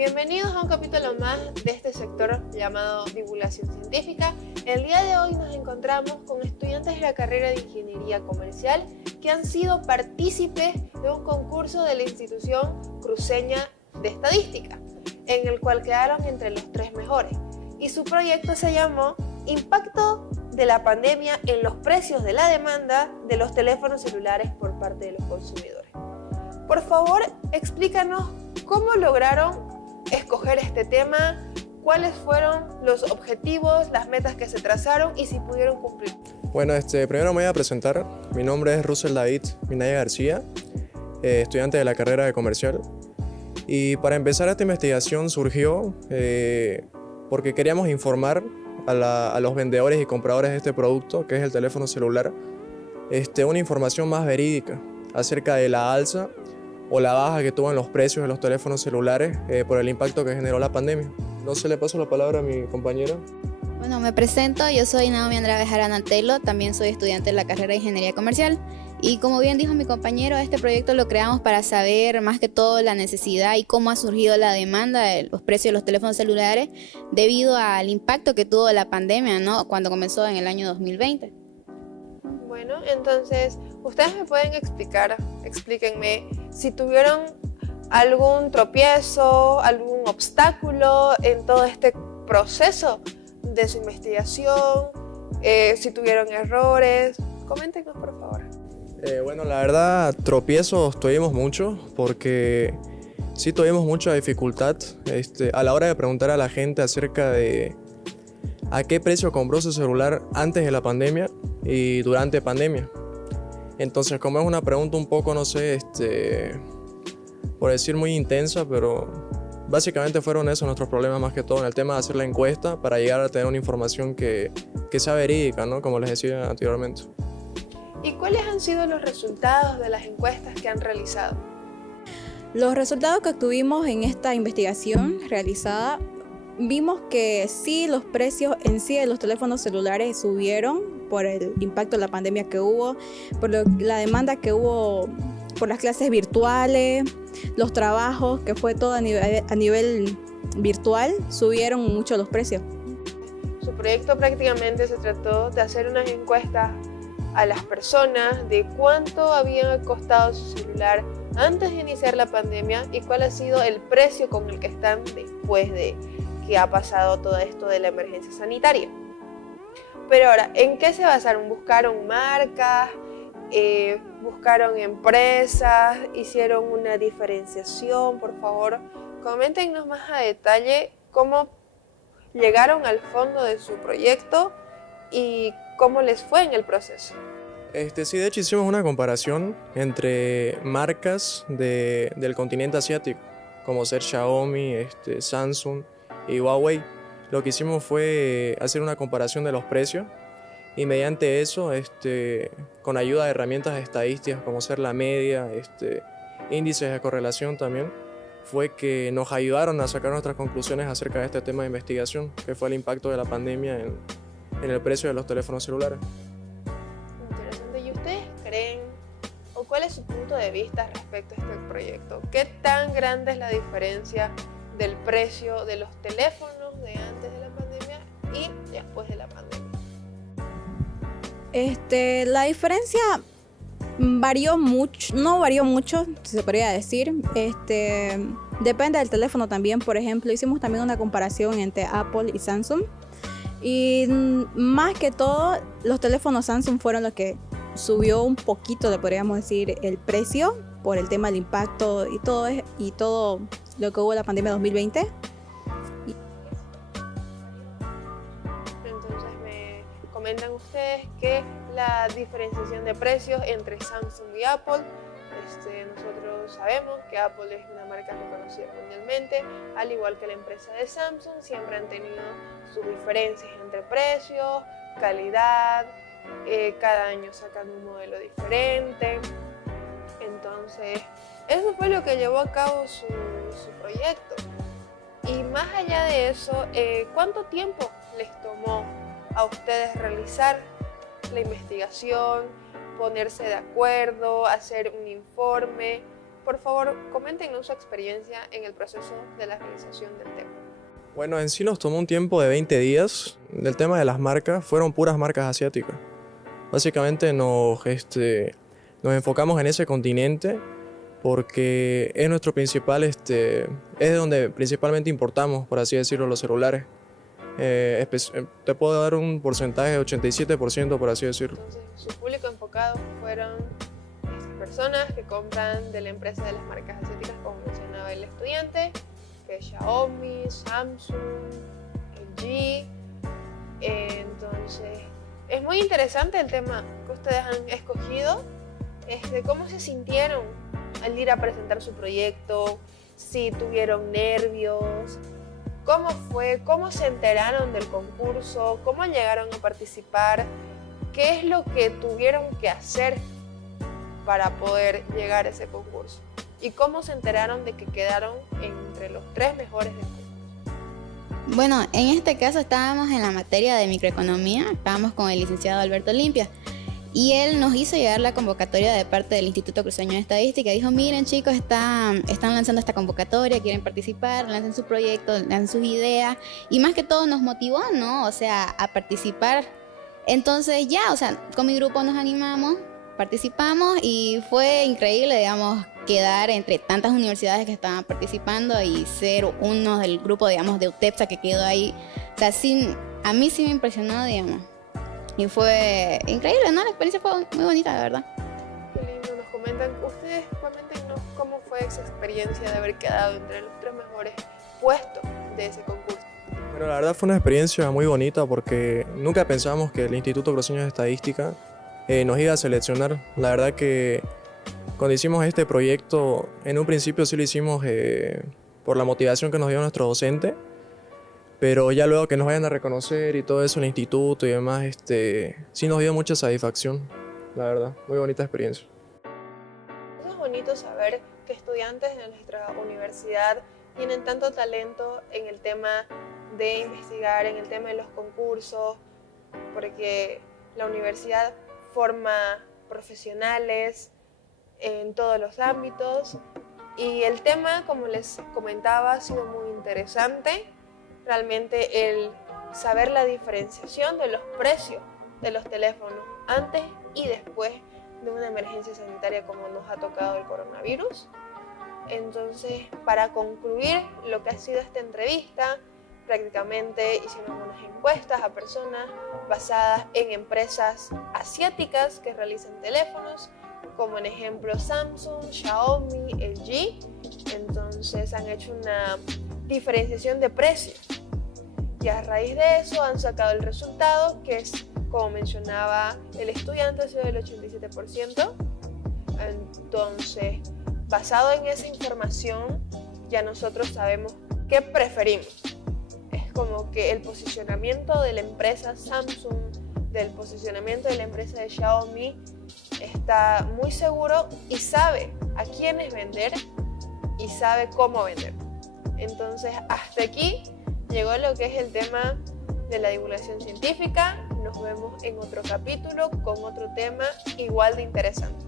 Bienvenidos a un capítulo más de este sector llamado divulgación científica. El día de hoy nos encontramos con estudiantes de la carrera de Ingeniería Comercial que han sido partícipes de un concurso de la institución cruceña de estadística, en el cual quedaron entre los 3 mejores. Y su proyecto se llamó Impacto de la pandemia en los precios de la demanda de los teléfonos celulares por parte de los consumidores. Por favor, explícanos cómo lograron escoger este tema, cuáles fueron los objetivos, las metas que se trazaron y si pudieron cumplir. Bueno, primero me voy a presentar. Mi nombre es Russell David Minaya García, estudiante de la carrera de Comercial. Y para empezar esta investigación surgió porque queríamos informar a los vendedores y compradores de este producto, que es el teléfono celular, una información más verídica acerca de la alza o la baja que tuvo en los precios de los teléfonos celulares por el impacto que generó la pandemia. No se le paso la palabra a mi compañera. Bueno, me presento, yo soy Naomi Andrea Bejarano Antelo, también soy estudiante de la carrera de Ingeniería Comercial y como bien dijo mi compañero, este proyecto lo creamos para saber más que todo la necesidad y cómo ha surgido la demanda de los precios de los teléfonos celulares debido al impacto que tuvo la pandemia, ¿no? Cuando comenzó en el año 2020. Bueno, entonces, ustedes me pueden explíquenme si tuvieron algún tropiezo, algún obstáculo en todo este proceso de su investigación, si tuvieron errores. Coméntenos, por favor. Bueno, la verdad, tropiezos tuvimos mucho porque sí tuvimos mucha dificultad a la hora de preguntar a la gente acerca de a qué precio compró su celular antes de la pandemia y durante pandemia. Entonces, como es una pregunta un poco, no sé, por decir muy intensa, pero básicamente fueron esos nuestros problemas más que todo en el tema de hacer la encuesta para llegar a tener una información que sea verídica, ¿no? Como les decía anteriormente. ¿Y cuáles han sido los resultados de las encuestas que han realizado? Los resultados que obtuvimos en esta investigación realizada, vimos que sí, los precios en sí de los teléfonos celulares subieron por el impacto de la pandemia que hubo, por la demanda que hubo por las clases virtuales, los trabajos, que fue todo a nivel virtual, subieron mucho los precios. Su proyecto prácticamente se trató de hacer unas encuestas a las personas de cuánto había costado su celular antes de iniciar la pandemia y cuál ha sido el precio con el que están después de que ha pasado todo esto de la emergencia sanitaria. Pero ahora, ¿en qué se basaron? ¿Buscaron marcas? ¿Buscaron empresas? ¿Hicieron una diferenciación? Por favor, coméntenos más a detalle cómo llegaron al fondo de su proyecto y cómo les fue en el proceso. Sí, de hecho hicimos una comparación entre marcas del continente asiático, como ser Xiaomi, Samsung y Huawei. Lo que hicimos fue hacer una comparación de los precios y mediante eso, con ayuda de herramientas estadísticas como ser la media, índices de correlación también, fue que nos ayudaron a sacar nuestras conclusiones acerca de este tema de investigación, que fue el impacto de la pandemia en el precio de los teléfonos celulares. Interesante. ¿Y ustedes creen, o cuál es su punto de vista respecto a este proyecto? ¿Qué tan grande es la diferencia del precio de los teléfonos de antes de la pandemia y después de la pandemia? La diferencia varió mucho, no varió mucho, si se podría decir. Depende del teléfono también. Por ejemplo, hicimos también una comparación entre Apple y Samsung. Y más que todo, los teléfonos Samsung fueron los que subió un poquito, le podríamos decir, el precio por el tema del impacto y todo lo que hubo en la pandemia 2020. Entonces me comentan ustedes que la diferenciación de precios entre Samsung y Apple, nosotros sabemos que Apple es una marca reconocida mundialmente, al igual que la empresa de Samsung, siempre han tenido sus diferencias entre precios, calidad, cada año sacan un modelo diferente. Entonces, eso fue lo que llevó a cabo su proyecto. Y más allá de eso, ¿cuánto tiempo les tomó a ustedes realizar la investigación, ponerse de acuerdo, hacer un informe? por favor, coméntenos su experiencia en el proceso de la realización del tema. Bueno, en sí nos tomó un tiempo de 20 días. Del tema de las marcas, fueron puras marcas asiáticas. Básicamente nos enfocamos en ese continente porque es nuestro principal, es de donde principalmente importamos, por así decirlo, los celulares. Te puedo dar un porcentaje de 87%, por así decirlo. Entonces, su público enfocado fueron estas personas que compran de la empresa de las marcas asiáticas, como mencionaba el estudiante, que es Xiaomi, Samsung, LG. Entonces, es muy interesante el tema que ustedes han escogido, cómo se sintieron al ir a presentar su proyecto, si tuvieron nervios, cómo fue, cómo se enteraron del concurso, cómo llegaron a participar, qué es lo que tuvieron que hacer para poder llegar a ese concurso y cómo se enteraron de que quedaron entre los 3 mejores del concurso. Bueno, en este caso estábamos en la materia de microeconomía, estábamos con el licenciado Alberto Limpia. Y él nos hizo llegar la convocatoria de parte del Instituto Cruceño de Estadística. Dijo, miren chicos, están lanzando esta convocatoria, quieren participar, lancen su proyecto, lancen sus ideas. Y más que todo nos motivó, ¿no? O sea, a participar. Entonces ya, o sea, con mi grupo nos animamos, participamos y fue increíble, digamos, quedar entre tantas universidades que estaban participando y ser uno del grupo, digamos, de UTEPSA que quedó ahí. O sea, a mí sí me impresionó, digamos. Y fue increíble, ¿no? La experiencia fue muy bonita, de verdad. Qué lindo, nos comentan. Ustedes coméntenos cómo fue esa experiencia de haber quedado entre los 3 mejores puestos de ese concurso. Bueno, la verdad fue una experiencia muy bonita porque nunca pensamos que el Instituto Cruceño de Estadística nos iba a seleccionar. La verdad que cuando hicimos este proyecto, en un principio sí lo hicimos por la motivación que nos dio nuestro docente, pero ya luego que nos vayan a reconocer y todo eso en el instituto y demás, sí nos dio mucha satisfacción, la verdad, muy bonita experiencia. Es bonito saber que estudiantes de nuestra universidad tienen tanto talento en el tema de investigar, en el tema de los concursos, porque la universidad forma profesionales en todos los ámbitos y el tema, como les comentaba, ha sido muy interesante. Realmente el saber la diferenciación de los precios de los teléfonos antes y después de una emergencia sanitaria como nos ha tocado el coronavirus. Entonces, para concluir lo que ha sido esta entrevista, prácticamente hicimos unas encuestas a personas basadas en empresas asiáticas que realizan teléfonos, como en ejemplo Samsung, Xiaomi, LG. Entonces han hecho una diferenciación de precios y a raíz de eso han sacado el resultado, que es, como mencionaba el estudiante, ha sido del 87%. Entonces, basado en esa información, ya nosotros sabemos qué preferimos. Es como que el posicionamiento de la empresa Samsung, del posicionamiento de la empresa de Xiaomi, está muy seguro y sabe a quiénes vender y sabe cómo vender. Entonces, hasta aquí llegó lo que es el tema de la divulgación científica. Nos vemos en otro capítulo con otro tema igual de interesante.